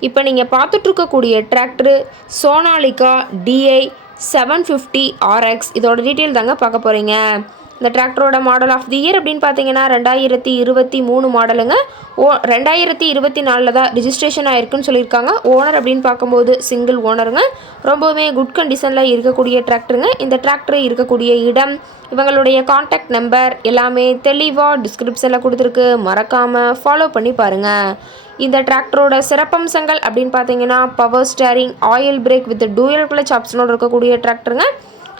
இப்போ நீங்கள் பார்த்துட்ருக்கக்கூடிய tractor Sonalika DI seven fifty RX இதோட டீட்டெயில் தாங்க பார்க்க போகிறீங்க இந்த டிராக்டரோட மாடல் ஆஃப் தி இயர் அப்படின்னு பார்த்தீங்கன்னா ரெண்டாயிரத்தி இருபத்தி மூணு மாடலுங்க ஓ ரெண்டாயிரத்தி இருபத்தி நாலில் தான் ரிஜிஸ்ட்ரேஷன் ஆயிருக்குன்னு சொல்லியிருக்காங்க. ஓனர் அப்படின்னு பார்க்கும்போது சிங்கிள் ஓனருங்க ரொம்பவுமே குட் கண்டிஷனில் இருக்கக்கூடிய டிராக்டருங்க இந்த டிராக்டர் இருக்கக்கூடிய இடம் இவங்களுடைய காண்டாக்ட் நம்பர் எல்லாமே தெளிவாக டிஸ்கிரிப்ஷனில் கொடுத்துருக்கு. மறக்காமல் ஃபாலோ பண்ணி பாருங்கள் இந்த டிராக்டரோட சிறப்பம்சங்கள் அப்படின்னு பார்த்தீங்கன்னா power steering oil brake with dual clutch ஆப்ஷனோடு இருக்கக்கூடிய டிராக்டருங்க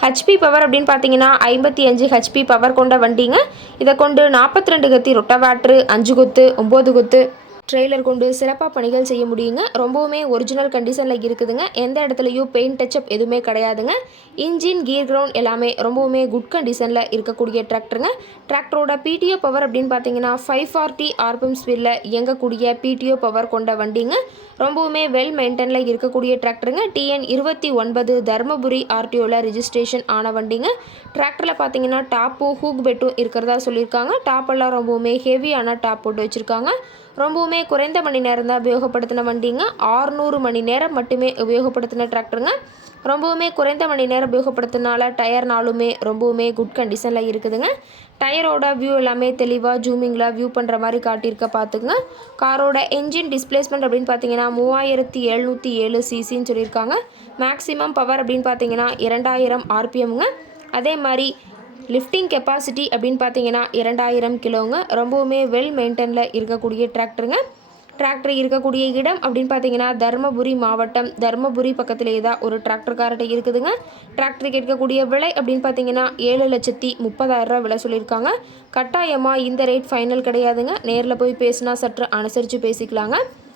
ஹெச்பி பவர் அப்படின்னு பார்த்தீங்கன்னா ஐம்பத்தி அஞ்சு ஹெச்பி பவர் கொண்ட வண்டிங்க. இதை கொண்டு நாற்பத்தி ரெண்டு கத்தி ரொட்டவாட்ரு அஞ்சு குத்து ஒம்பது குத்து ட்ரெய்லர் கொண்டு சிறப்பாக பணிகள் செய்ய முடியுங்க. ரொம்பவுமே ஒரிஜினல் கண்டிஷனில் இருக்குதுங்க. எந்த இடத்துலையும் பெயிண்ட் டச்சப் எதுவுமே கிடையாதுங்க. இன்ஜின் கீர் கிரவுண்ட் எல்லாமே ரொம்பவுமே குட் கண்டிஷனில் இருக்கக்கூடிய டிராக்டருங்க டிராக்டரோட பிடிஓ பவர் அப்படின்னு பார்த்தீங்கன்னா ஃபைவ் ஃபார்ட்டி ஆர்பிஎம் ஸ்பீடில் இயங்கக்கூடிய பிடிஓ பவர் கொண்ட வண்டிங்க. ரொம்பவுமே வெல் மெயின்டெனில் இருக்கக்கூடிய டிராக்டருங்க டிஎன் இருபத்தி ஒன்பது தருமபுரி ஆர்டிஓவில் ரிஜிஸ்ட்ரேஷன் ஆன வண்டிங்க. டிராக்டரில் பார்த்தீங்கன்னா டாப்பும் ஹூக் பெட்டும் இருக்கிறதா சொல்லியிருக்காங்க. டாப்பெல்லாம் ரொம்பவுமே ஹெவியான டாப் போட்டு வச்சுருக்காங்க. ரொம்பவுமே குறைந்த மணி நேரம் தான் உபயோகப்படுத்தின வண்டிங்க. ஆறுநூறு மணி நேரம் மட்டுமே உபயோகப்படுத்தின டிராக்டருங்க. ரொம்பவுமே குறைந்த மணி நேரம் உபயோகப்படுத்தினால டயர் நாளுமே ரொம்பவுமே குட் கண்டிஷனில் இருக்குதுங்க. டயரோட வியூ எல்லாமே தெளிவாக ஜூமிங்கில் வியூ பண்ணுற மாதிரி காட்டியிருக்க பார்த்துக்குங்க காரோட என்ஜின் டிஸ்பிளேஸ்மெண்ட் அப்படின்னு பார்த்தீங்கன்னா மூவாயிரத்தி எழுநூற்றி ஏழு சிசின்னு சொல்லியிருக்காங்க. மேக்ஸிமம் பவர் அப்படின்னு பார்த்தீங்கன்னா இரண்டாயிரம் ஆர்பிஎம்ங்க அதே மாதிரி லிஃப்டிங் கெப்பாசிட்டி அப்படின்னு பார்த்தீங்கன்னா இரண்டாயிரம் கிலோங்க. ரொம்பவுமே வெல் மெயின்டெனில் இருக்கக்கூடிய டிராக்டருங்க. டிராக்டர் இருக்கக்கூடிய இடம் அப்படின்னு பார்த்தீங்கன்னா தருமபுரி மாவட்டம். தருமபுரி பக்கத்திலே தான் ஒரு டிராக்டர்கார்ட்டை இருக்குதுங்க. டிராக்டருக்கு கேட்கக்கூடிய விலை அப்படின்னு பார்த்தீங்கன்னா ஏழு லட்சத்தி முப்பதாயிரரூவா விலை சொல்லியிருக்காங்க. கட்டாயமாக இந்த ரேட் ஃபைனல் கிடையாதுங்க. நேரில் போய் பேசினா சற்று அனுசரித்து பேசிக்கலாங்க.